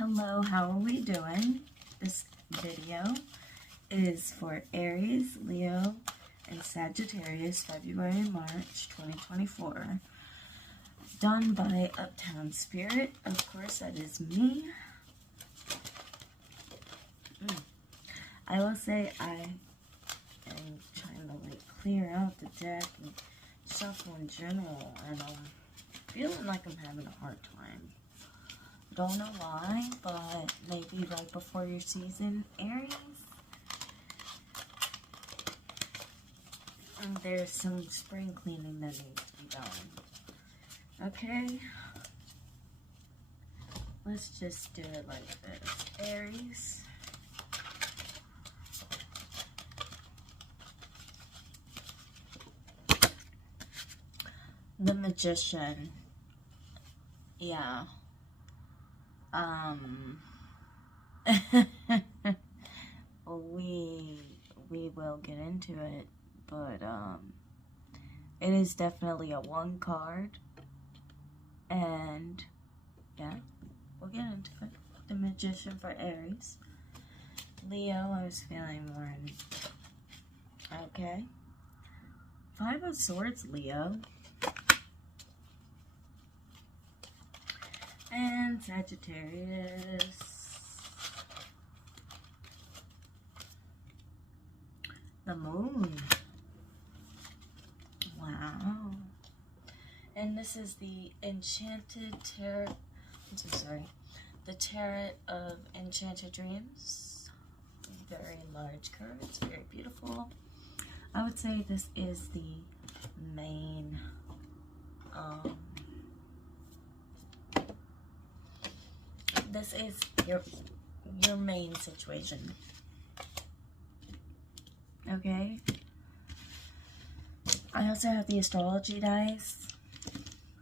Hello, how are we doing? This video is for Aries, Leo, and Sagittarius, February and March 2024. Done by Uptown Spirit. Of course, that is me. I will say I am trying to clear out the deck and shuffle in general, and I'm feeling like I'm having a hard time. Don't know why, but maybe right before your season, Aries. And there's some spring cleaning that needs to be done. Okay? Let's just do it like this. Aries. The Magician. Yeah. We will get into it, but it is definitely a one card, and yeah, we'll get into it. The Magician for Aries. Leo, I was feeling more okay. Five of Swords, Leo. And Sagittarius. The Moon. Wow. And this is the Enchanted Tarot. I'm so sorry. The Tarot of Enchanted Dreams. Very large cards. Very beautiful. I would say this is the main this is your main situation. Okay? I also have the astrology dice,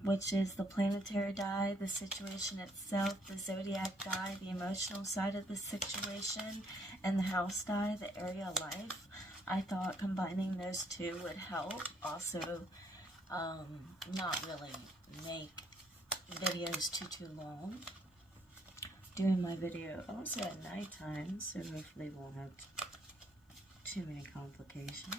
which is the planetary die, the situation itself, the zodiac die, the emotional side of the situation, and the house die, the area of life. I thought combining those two would help. Also, not really make videos too long. Doing my video also at nighttime, so hopefully won't have too many complications.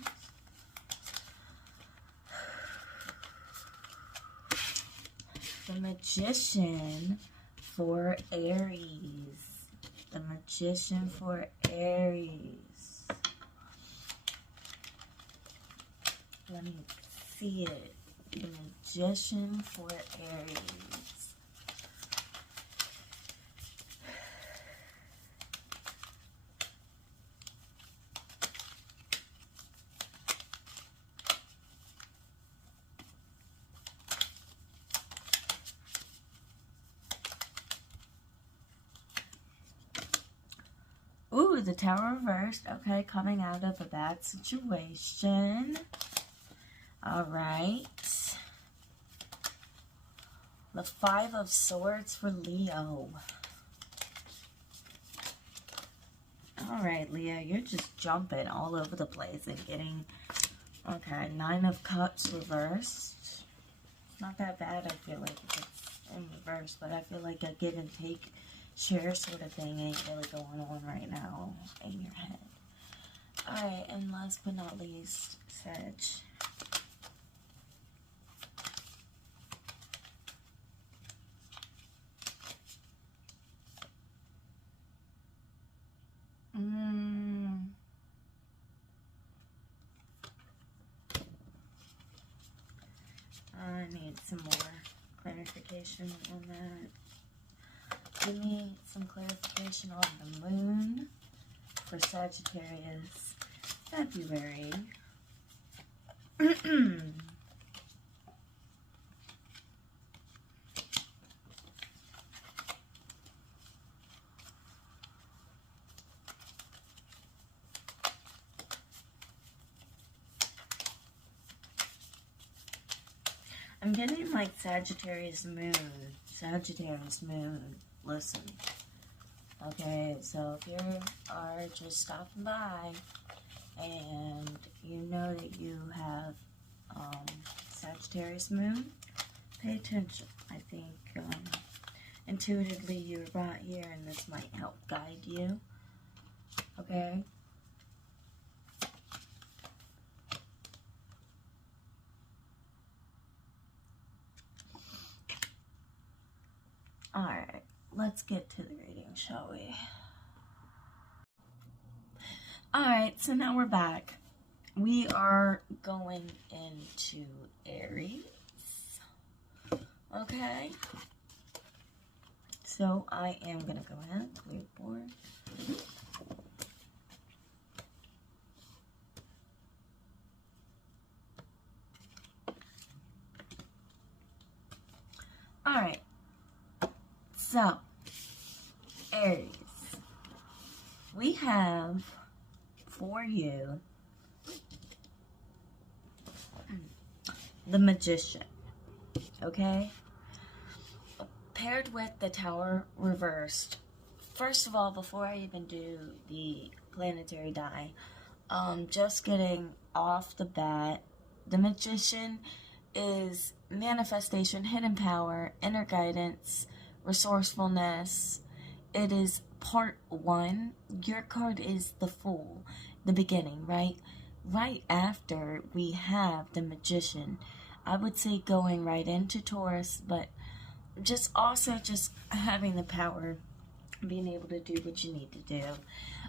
The Magician for Aries. The Magician for Aries. Let me see it. The Magician for Aries. Ooh, the Tower reversed. Okay, coming out of a bad situation. Alright. The Five of Swords for Leo. Alright, Leo, you're just jumping all over the place and getting... Okay, Nine of Cups reversed. It's not that bad, I feel like, if it's in reverse, but I feel like a give and take share sort of thing ain't really going on right now in your head. Alright, and last but not least, Sag. I need some more clarification on that. Give me some clarification on the moon for Sagittarius, February. I'm getting like Sagittarius moon. Sagittarius moon. Listen. Okay, so if you are just stopping by and you know that you have Sagittarius moon, pay attention. I think in intuitively you're right here, and this might help guide you. Okay? Alright, let's get to the reading, shall we? Alright, so now we're back. We are going into Aries. Okay? So I am going to go ahead, clear board. Alright. So, Aries. We have for you the Magician. Okay? Paired with the Tower reversed. First of all, before I even do the planetary die, just getting off the bat, the Magician is manifestation, hidden power, inner guidance, resourcefulness. It is part 1. Your card is the Fool, the beginning, right? Right after we have the Magician. I would say going right into Taurus, but just having the power, being able to do what you need to do.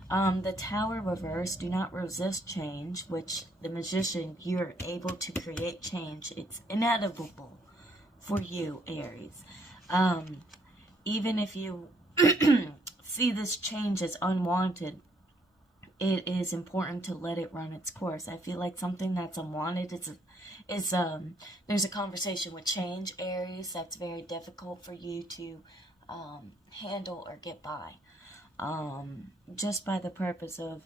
The Tower reverse, do not resist change, which the Magician, you're able to create change. It's inevitable for you, Aries. Even if you see this change as unwanted, it is important to let it run its course. I feel like something that's unwanted there's a conversation with change, Aries, that's very difficult for you to handle or get by. Just by the purpose of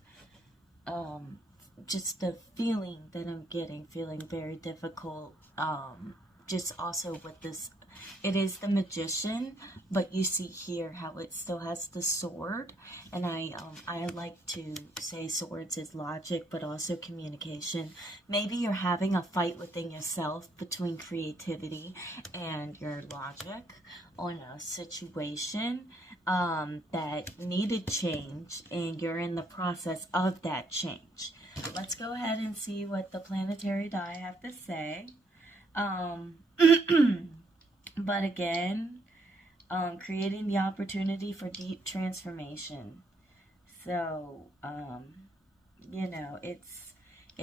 just the feeling that I'm getting, feeling very difficult. Just also with this, it is the Magician, but you see here how it still has the sword, and I like to say swords is logic, but also communication. Maybe you're having a fight within yourself between creativity and your logic on a situation that needed change, and you're in the process of that change. Let's go ahead and see what the planetary die have to say. But again, creating the opportunity for deep transformation. So, you know, it's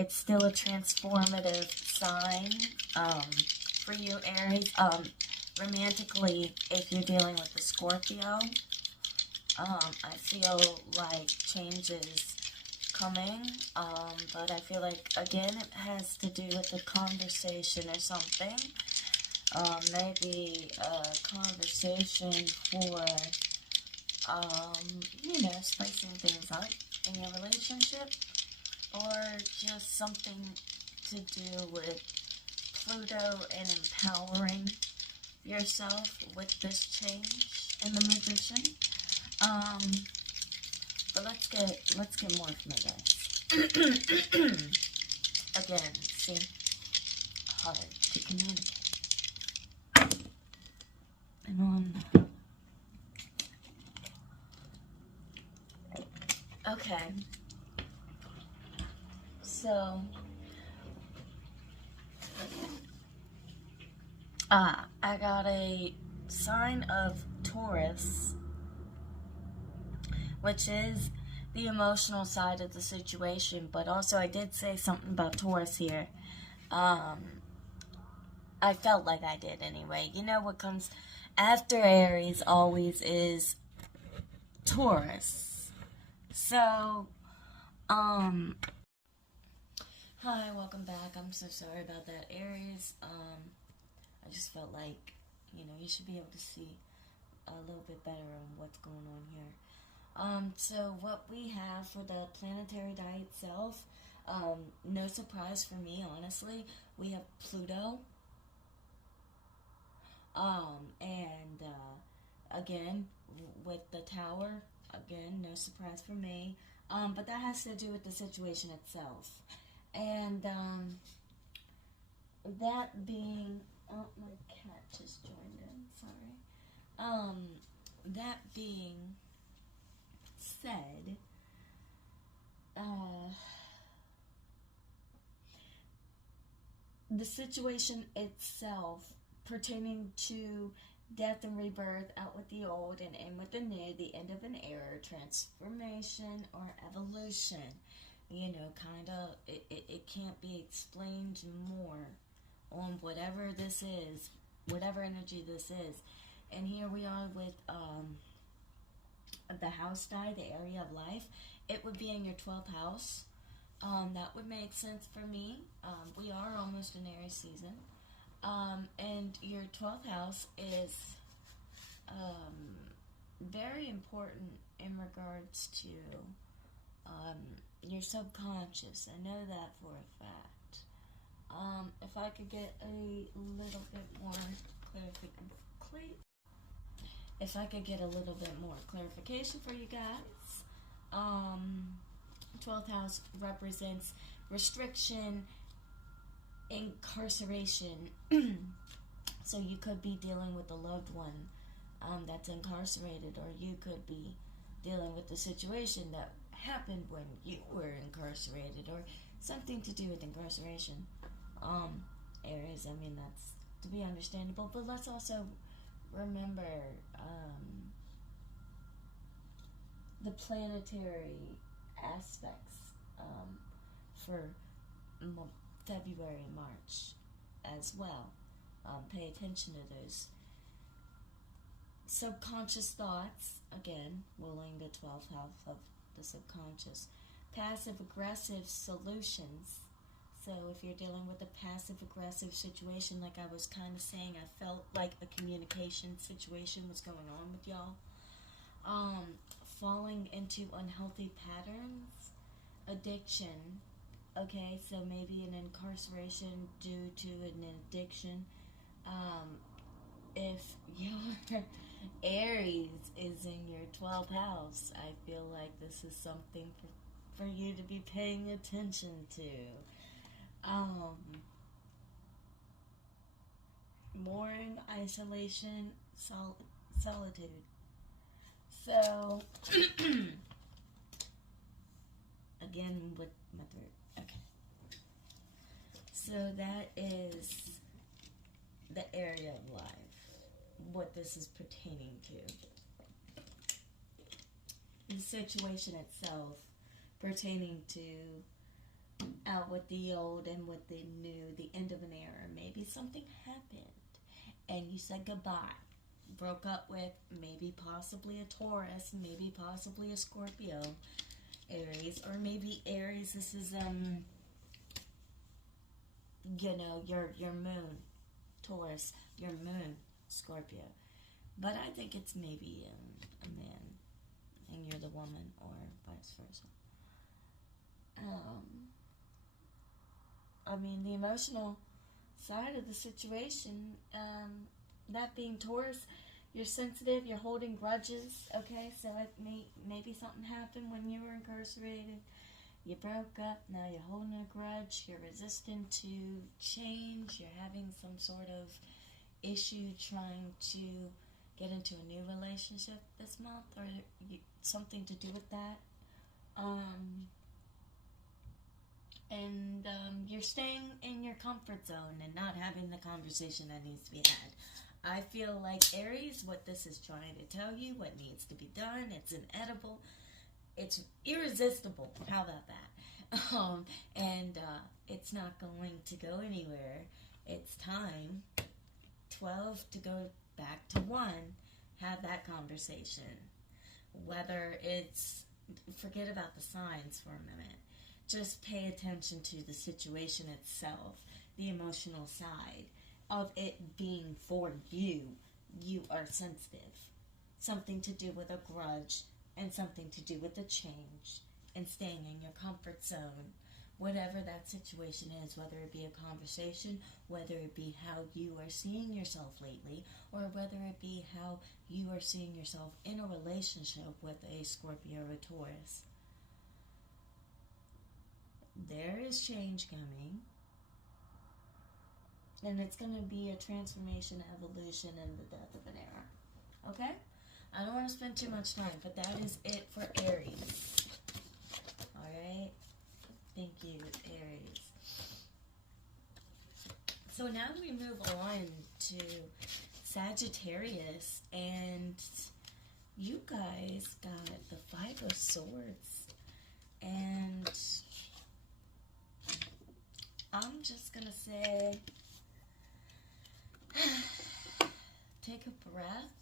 still a transformative sign for you, Aries. Romantically, if you're dealing with the Scorpio, I feel like changes coming, but I feel like, again, it has to do with the conversation or something. Maybe a conversation for, you know, spicing things up in your relationship, or just something to do with Pluto and empowering yourself with this change in the Magician. But let's get more from it, guys. Again, see, hard to communicate. And okay, so I got a sign of Taurus, which is the emotional side of the situation, but also I did say something about Taurus here. I felt like I did anyway. You know what comes after Aries always is Taurus. So, hi, welcome back. I'm so sorry about that, Aries. I just felt like, you know, you should be able to see a little bit better on what's going on here. So what we have for the planetary die itself, no surprise for me, honestly, we have Pluto. And again, with the Tower, again, no surprise for me. But that has to do with the situation itself. And, that being, oh, my cat just joined in, sorry. that being said, the situation itself pertaining to death and rebirth, out with the old and in with the new, the end of an era, transformation or evolution, kind of, it can't be explained more on whatever this is, whatever energy this is. And here we are with the house die, the area of life. It would be in your 12th house. That would make sense for me. We are almost in Aries season. And your 12th house is very important in regards to your subconscious. I know that for a fact. If I could get a little bit more clarification for you guys. 12th house represents restriction, incarceration. So you could be dealing with a loved one that's incarcerated, or you could be dealing with the situation that happened when you were incarcerated, or something to do with incarceration. Aries, I mean, that's to be understandable, but let's also remember the planetary aspects for February and March as well. Pay attention to those subconscious thoughts, again, ruling the 12th house of the subconscious. Passive aggressive solutions. So if you're dealing with a passive aggressive situation, like I was kind of saying, I felt like a communication situation was going on with y'all. Falling into unhealthy patterns, addiction. Okay, so maybe an incarceration due to an addiction. If your Aries is in your 12th house, I feel like this is something for you to be paying attention to. More in isolation, solitude. So, again, with my third. Okay. So that is the area of life, what this is pertaining to. The situation itself pertaining to out with the old and with the new, the end of an era. Maybe something happened and you said goodbye, broke up with maybe possibly a Taurus, maybe possibly a Scorpio, Aries, or maybe Aries, this is your moon, Taurus, your moon, Scorpio. But I think it's maybe a man and you're the woman, or vice versa. I mean, the emotional side of the situation, that being Taurus, you're sensitive, you're holding grudges, okay? So maybe something happened when you were incarcerated, you broke up, now you're holding a grudge, you're resistant to change, you're having some sort of issue trying to get into a new relationship this month, or something to do with that. And you're staying in your comfort zone and not having the conversation that needs to be had. I feel like Aries, what this is trying to tell you, what needs to be done, it's inedible, it's irresistible. How about that? And it's not going to go anywhere. It's time, 12 to go back to 1, have that conversation. Whether it's, forget about the signs for a minute. Just pay attention to the situation itself, the emotional side of it being for you. You are sensitive. Something to do with a grudge and something to do with a change and staying in your comfort zone. Whatever that situation is, whether it be a conversation, whether it be how you are seeing yourself lately, or whether it be how you are seeing yourself in a relationship with a Scorpio or a Taurus. There is change coming, and it's going to be a transformation, evolution, and the death of an era. Okay? I don't want to spend too much time, but that is it for Aries. Alright? Thank you, Aries. So now we move on to Sagittarius, and you guys got the Five of Swords. And I'm just going to say, take a breath.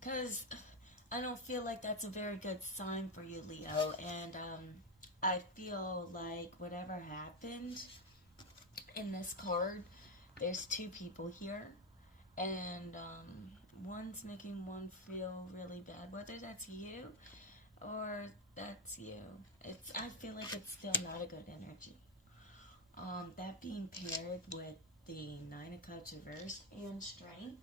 Because I don't feel like that's a very good sign for you, Leo. And I feel like whatever happened in this card, there's two people here. And one's making one feel really bad. Whether that's you or that's you. I feel like it's still not a good energy. That being paired with the Nine of Cups reversed and Strength.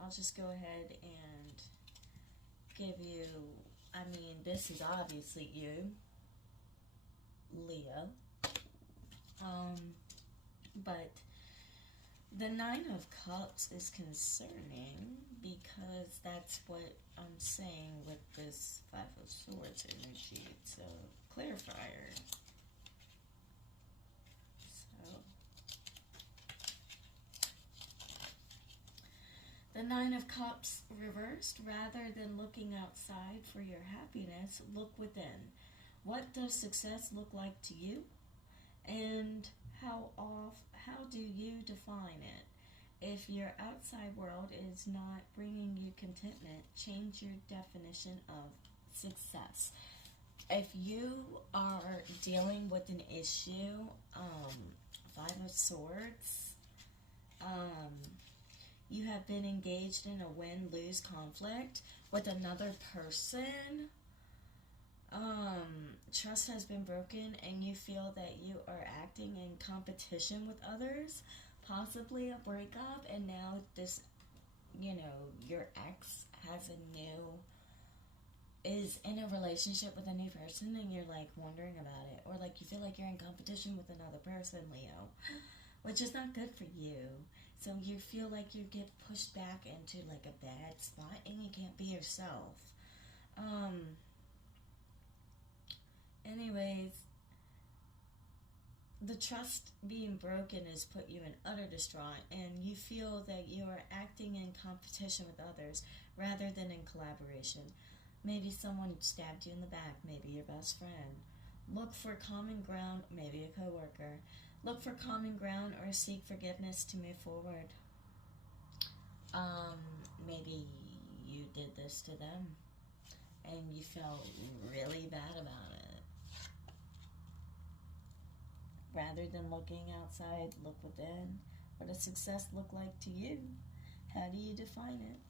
I'll just go ahead and give you, I mean, this is obviously you, Leo. But the Nine of Cups is concerning because that's what I'm saying with this Five of Swords energy. It's a clarifier. So, the Nine of Cups reversed. Rather than looking outside for your happiness, look within. What does success look like to you? And how do you define it? If your outside world is not bringing you contentment, change your definition of success. If you are dealing with an issue, Five of Swords, you have been engaged in a win-lose conflict with another person. Trust has been broken and you feel that you are acting in competition with others, possibly a breakup, and now this, your ex is in a relationship with a new person and you're like wondering about it, or like you feel like you're in competition with another person, Leo, which is not good for you. So you feel like you get pushed back into like a bad spot and you can't be yourself. Anyways, the trust being broken has put you in utter distraught, and you feel that you are acting in competition with others rather than in collaboration. Maybe someone stabbed you in the back, maybe your best friend. Look for common ground, maybe a coworker. Look for common ground or seek forgiveness to move forward. Maybe you did this to them and you felt really bad about it. Rather than looking outside, look within. What does success look like to you? How do you define it?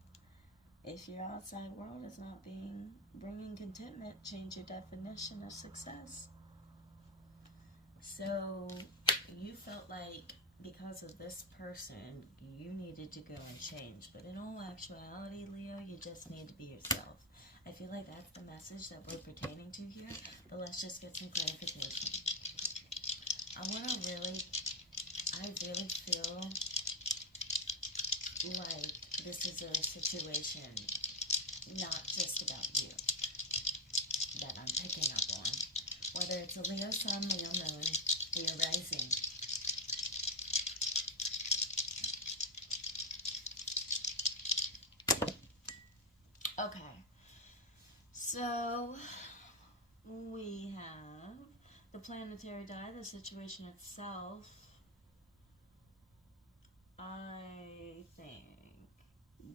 If your outside world is not bringing contentment, change your definition of success. So you felt like because of this person, you needed to go and change. But in all actuality, Leo, you just need to be yourself. I feel like that's the message that we're pertaining to here, but let's just get some clarification. I really feel like this is a situation not just about you that I'm picking up on. Whether it's a Leo Sun, Leo Moon, Leo Rising. Okay, so we have the planetary die, the situation itself. I think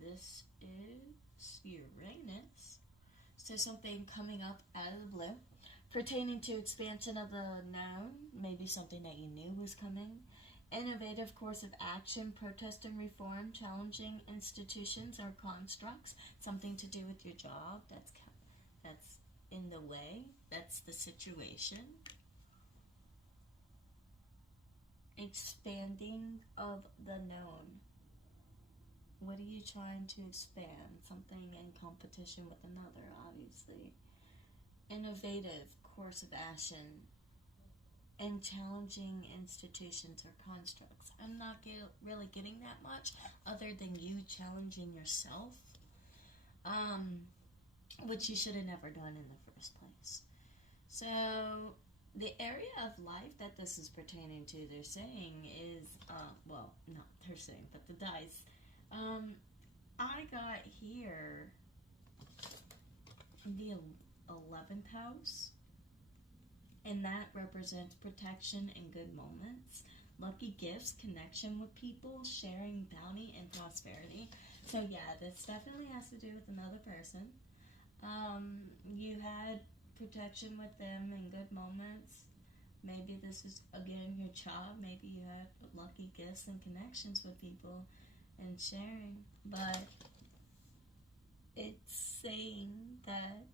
this is Uranus. So something coming up out of the blue, pertaining to expansion of the known, maybe something that you knew was coming. Innovative course of action, protest and reform, challenging institutions or constructs, something to do with your job that's in the way. That's the situation. Expanding of the known. What are you trying to expand? Something in competition with another, obviously. Innovative course of action. and challenging institutions or constructs. I'm not really getting that much other than you challenging yourself, which you should have never done in the first place. So the area of life that this is pertaining to, they're saying is, well, not they're saying, but the dice. I got here the 11th house, and that represents protection and good moments, lucky gifts, connection with people, sharing bounty, and prosperity. So yeah, this definitely has to do with another person. You had protection with them and good moments. Maybe this is, again, your job. Maybe you had lucky gifts and connections with people and sharing. But it's saying that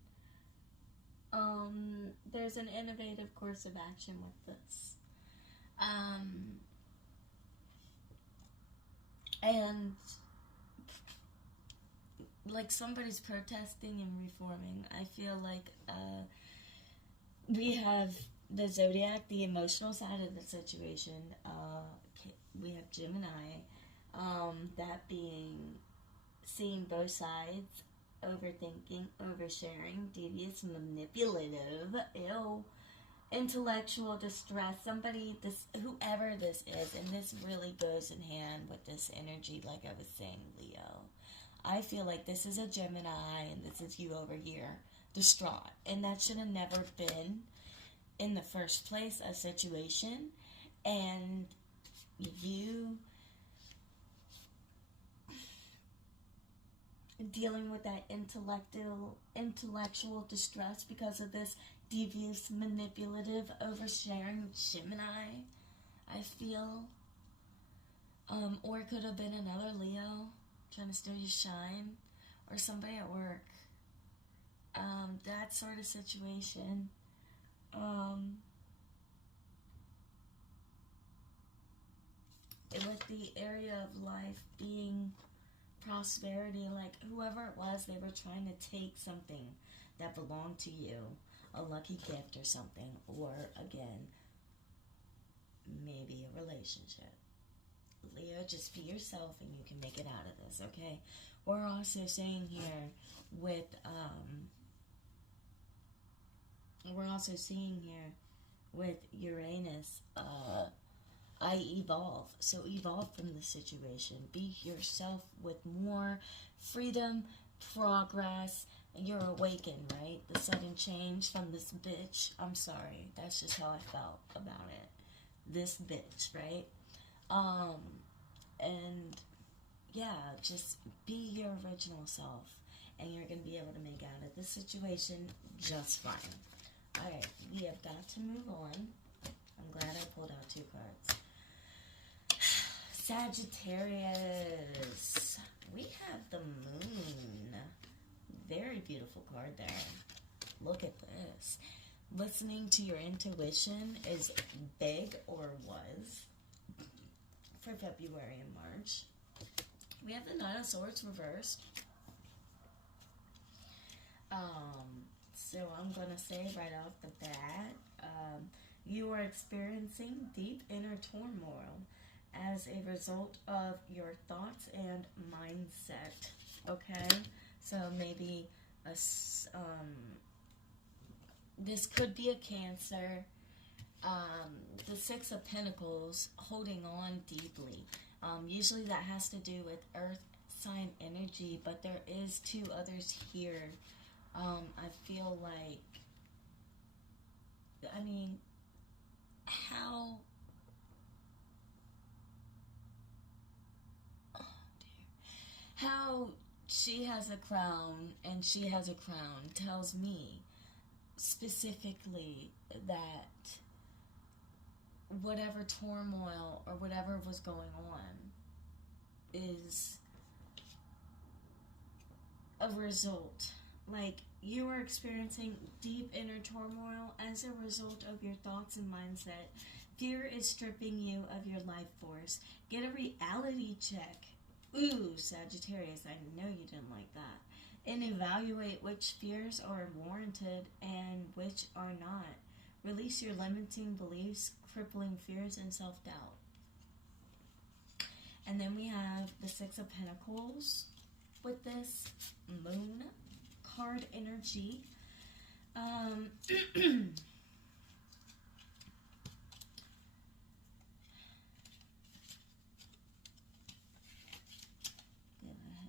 there's an innovative course of action with this. And like somebody's protesting and reforming. I feel like we have the zodiac, the emotional side of the situation. We have Gemini, that being seeing both sides, overthinking, oversharing, devious, manipulative, intellectual distress. Somebody, whoever this is, and this really goes in hand with this energy, like I was saying, Leo. I feel like this is a Gemini, and this is you over here, distraught. And that should have never been, in the first place, a situation. And you dealing with that intellectual distress because of this devious, manipulative, oversharing Gemini, I feel. Or it could have been another Leo trying to steal your shine, or somebody at work. That sort of situation. With the area of life being prosperity, like whoever it was, they were trying to take something that belonged to you, a lucky gift or something, or again, maybe a relationship. Leo, just be yourself and you can make it out of this, okay? We're also saying here with, we're also seeing here with Uranus, I evolve. So evolve from the situation. Be yourself with more freedom, progress, and you're awakened, right? The sudden change from this bitch. I'm sorry. That's just how I felt about it. This bitch, right? And yeah, just be your original self, and you're going to be able to make out of this situation just fine. Alright, we have got to move on. I'm glad I pulled out 2 cards. Sagittarius. We have the moon. Very beautiful card there. Look at this. Listening to your intuition is big, or was, for February and March. We have the Nine of Swords reversed. So I'm going to say right off the bat, you are experiencing deep inner turmoil as a result of your thoughts and mindset, okay? So maybe this could be a Cancer. The Six of Pentacles, holding on deeply. Usually that has to do with earth sign energy, but there is 2 others here. I feel like, I mean, how, oh dear, how she has a crown and she has a crown tells me specifically that whatever turmoil or whatever was going on is a result. Like, you are experiencing deep inner turmoil as a result of your thoughts and mindset. Fear is stripping you of your life force. Get a reality check. Ooh, Sagittarius, I know you didn't like that. And evaluate which fears are warranted and which are not. Release your limiting beliefs, crippling fears, and self-doubt. And then we have the Six of Pentacles with this Moon card energy. Go ahead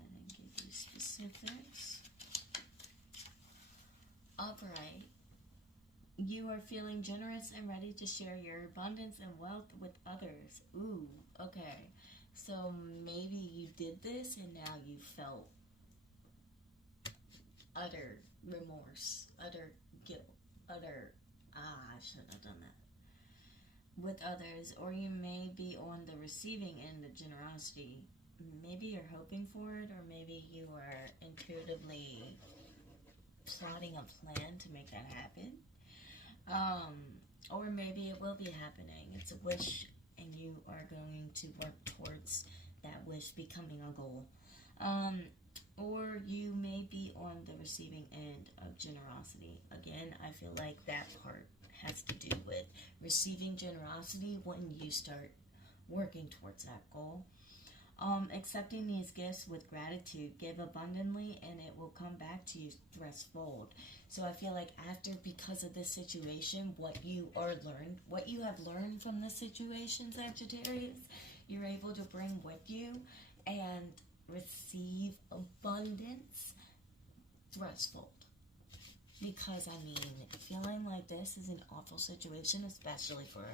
and give you specifics. Alright. You are feeling generous and ready to share your abundance and wealth with others. Ooh, okay. So maybe you did this and now you felt utter remorse, utter guilt, utter, I shouldn't have done that, with others. Or you may be on the receiving end of generosity. Maybe you're hoping for it, or maybe you are intuitively plotting a plan to make that happen. Or maybe it will be happening. It's a wish, and you are going to work towards that wish becoming a goal. Or you may be on the receiving end of generosity. Again, I feel like that part has to do with receiving generosity when you start working towards that goal. Accepting these gifts with gratitude. Give abundantly and it will come back to you threefold. So I feel like after, because of this situation, what you have learned from this situation, Sagittarius, you're able to bring with you and receive abundance threefold. Because, I mean, feeling like this is an awful situation, especially for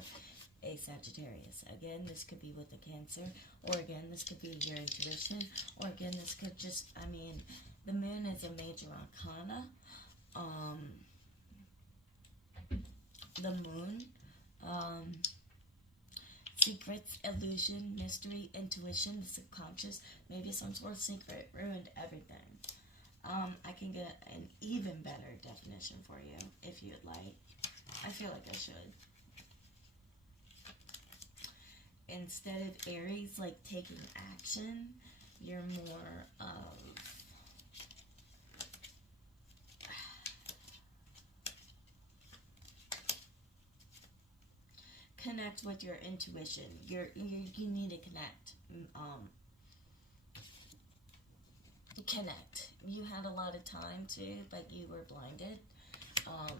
a Sagittarius. Again, this could be with a Cancer, or again, this could be your intuition, or again, this could just, I mean, the moon is a major arcana. The moon, secrets, illusion, mystery, intuition, the subconscious, maybe some sort of secret, ruined everything. I can get an even better definition for you if you would like. I feel like I should. Instead of Aries, like taking action, you're more of connect with your intuition. You need to connect. Connect. You had a lot of time to, but you were blinded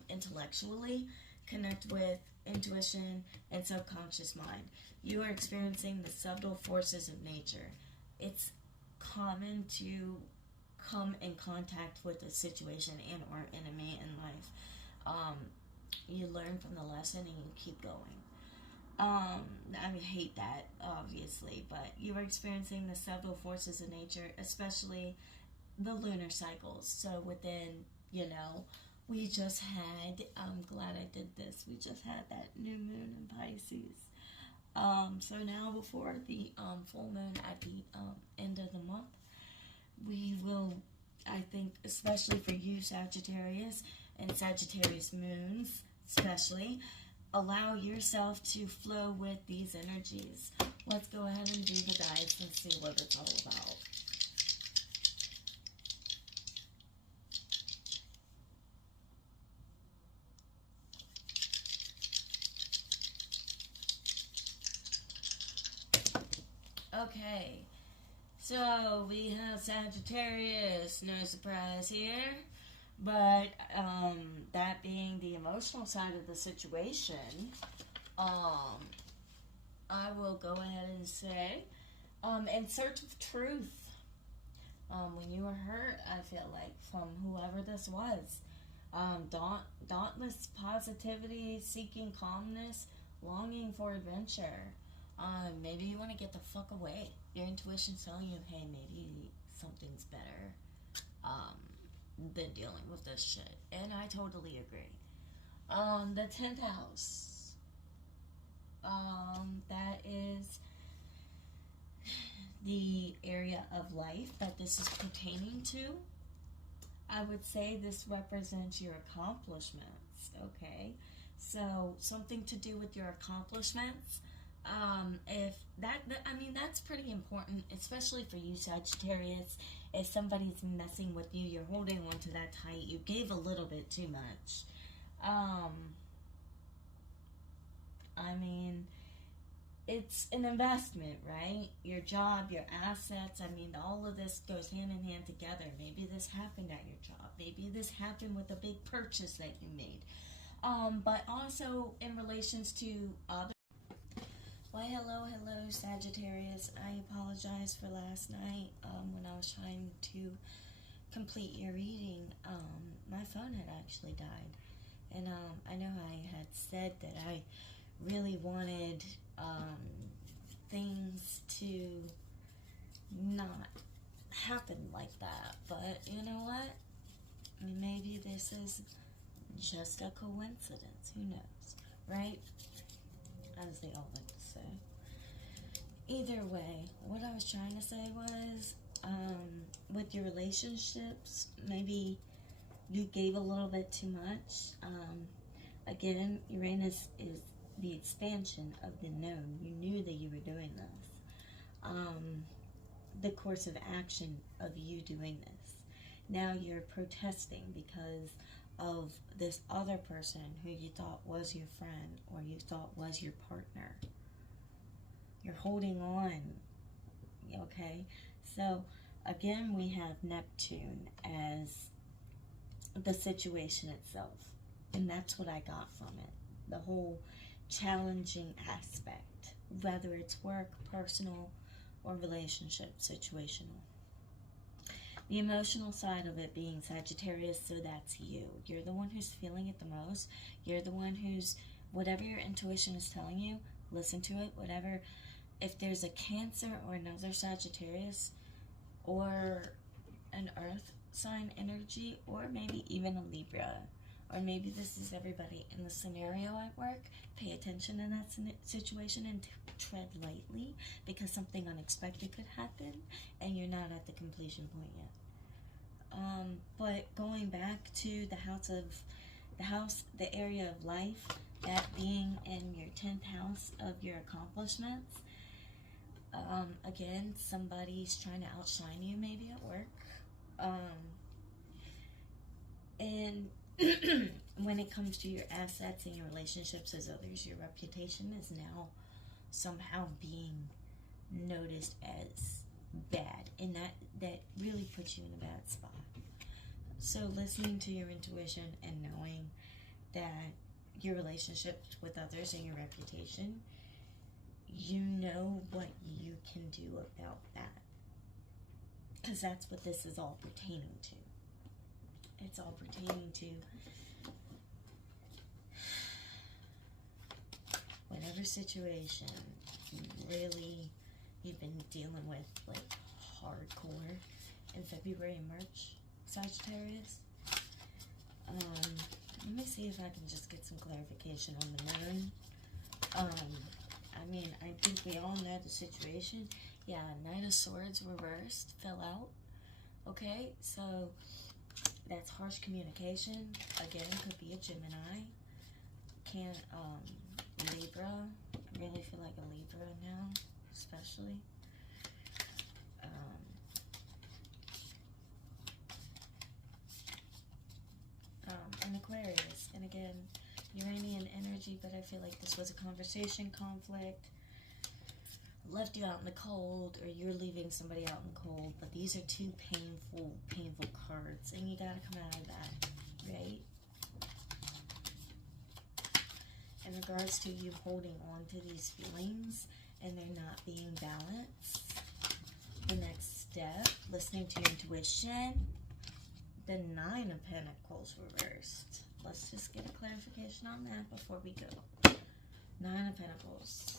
intellectually. Connect with intuition and subconscious mind. You are experiencing the subtle forces of nature. It's common to come in contact with a situation and or enemy in life. You learn from the lesson and you keep going. I hate that, obviously, but you are experiencing the subtle forces of nature, especially the lunar cycles. So within, we just had, I'm glad I did this, we just had that new moon in Pisces. So now before the full moon at the end of the month, we will, I think, especially for you Sagittarius and Sagittarius moons especially, allow yourself to flow with these energies. Let's go ahead and do the dice and see what it's all about. Okay, so we have Sagittarius, no surprise here, but that being the emotional side of the situation, I will go ahead and say, in search of truth. When you were hurt, I feel like, from whoever this was, dauntless positivity, seeking calmness, longing for adventure. Maybe you want to get the fuck away. Your intuition's telling you, hey, maybe something's better than dealing with this shit. And I totally agree. The 10th house. That is the area of life that this is pertaining to. I would say this represents your accomplishments, okay? So, something to do with your accomplishments. That's pretty important, especially for you Sagittarius. If somebody's messing with you, you're holding on to that tight. You gave a little bit too much. I mean, it's an investment, right? Your job, your assets. I mean, all of this goes hand in hand together. Maybe this happened at your job. Maybe this happened with a big purchase that you made. But also in relations to other. Why, hello, Sagittarius. I apologize for last night when I was trying to complete your reading. My phone had actually died. And I know I had said that I really wanted things to not happen like that. But you know what? Maybe this is just a coincidence. Who knows? Right? As they all like to say. Either way, what I was trying to say was, with your relationships, maybe you gave a little bit too much. Again, Uranus is the expansion of the known. You knew that you were doing this. The course of action of you doing this. Now you're protesting because of this other person who you thought was your friend or you thought was your partner. You're holding on, okay? So, again, we have Neptune as the situation itself. And that's what I got from it. The whole challenging aspect, whether it's work, personal, or relationship, situational. The emotional side of it being Sagittarius, so that's you. You're the one who's feeling it the most. You're the one who's, whatever your intuition is telling you, listen to it, whatever. If there's a Cancer or another Sagittarius, or an Earth sign energy, or maybe even a Libra, or maybe this is everybody in the scenario at work, pay attention in that situation and tread lightly, because something unexpected could happen and you're not at the completion point yet. But going back to the area of life, that being in your 10th house of your accomplishments. Again, somebody's trying to outshine you maybe at work. And when it comes to your assets and your relationships as others, your reputation is now somehow being noticed as bad, and that really puts you in a bad spot. So listening to your intuition and knowing that your relationships with others and your reputation, you know what you can do about that, because that's what this is all pertaining to. It's all pertaining to whatever situation really you've been dealing with, like hardcore in February and March, Sagittarius. Let me see if I can just get some clarification on the moon. I mean, I think we all know the situation. Yeah, Knight of Swords reversed, fell out. Okay, so that's harsh communication. Again, could be a Gemini. Libra. I really feel like a Libra now, especially. And Aquarius. And again, Uranian energy, but I feel like this was a conversation, conflict, left you out in the cold, or you're leaving somebody out in the cold. But these are two painful cards, and you gotta come out of that, right? In regards to you holding on to these feelings and they're not being balanced, the next step, listening to your intuition. The 9 of Pentacles reversed. Let's just get a clarification on that before we go. 9 of Pentacles.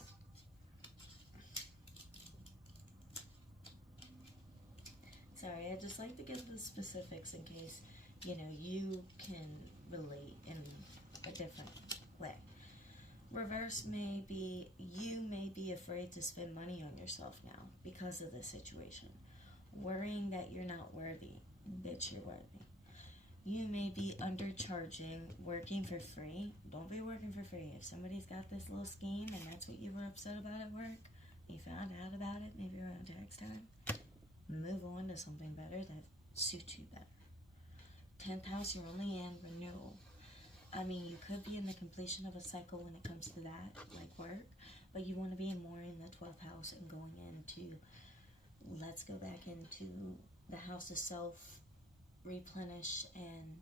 Sorry, I just like to give the specifics in case, you know, you can relate in a different way. Reverse may be, you may be afraid to spend money on yourself now because of this situation. Worrying that you're not worthy. Bitch, you're worthy. You may be undercharging, working for free. Don't be working for free. If somebody's got this little scheme and that's what you were upset about at work, you found out about it maybe around tax time, move on to something better that suits you better. 10th house, you're only in renewal. I mean, you could be in the completion of a cycle when it comes to that, like work, but you want to be more in the 12th house and going into, let's go back into the house itself, replenish and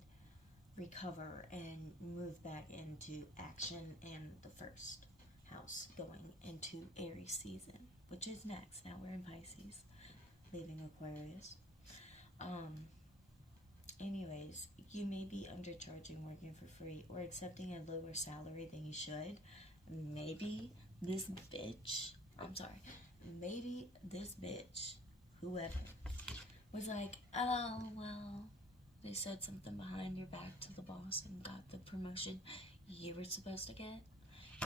recover and move back into action, and the first house going into Aries season, which is next. Now we're in Pisces, leaving Aquarius. Anyways, you may be undercharging, working for free, or accepting a lower salary than you should. Maybe this bitch, whoever, was like, oh, well, they said something behind your back to the boss and got the promotion you were supposed to get,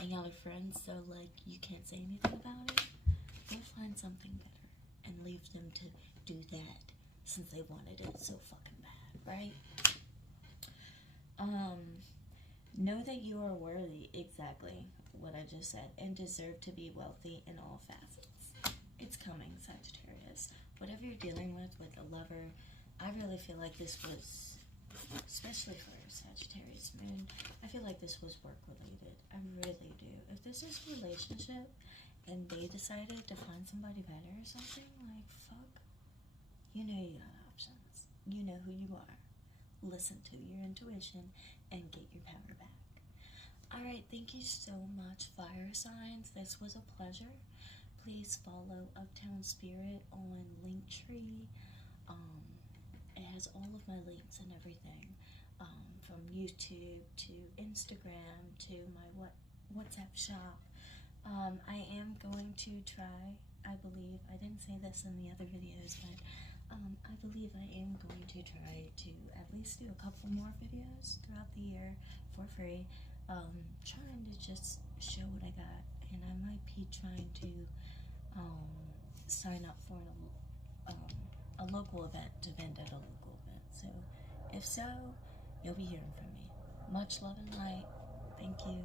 and y'all are friends, so, like, you can't say anything about it. Go find something better and leave them to do that, since they wanted it so fucking bad, right? Know that you are worthy, exactly what I just said, and deserve to be wealthy in all facets. It's coming, Sagittarius. Whatever you're dealing with a lover, I really feel like this was, especially for Sagittarius moon, I feel like this was work related. I really do. If this is a relationship and they decided to find somebody better or something, like, fuck, you know you got options. You know who you are. Listen to your intuition and get your power back. Alright, thank you so much, fire signs. This was a pleasure. Please follow Uptown Spirit on Linktree. It has all of my links and everything, from YouTube to Instagram to my WhatsApp shop. I am going to try, I believe, I didn't say this in the other videos, but I believe I am going to try to at least do a couple more videos throughout the year for free, trying to just show what I got, and I might be trying to sign up for a local event, to vend at a local event. So if so, you'll be hearing from me. Much love and light. Thank you.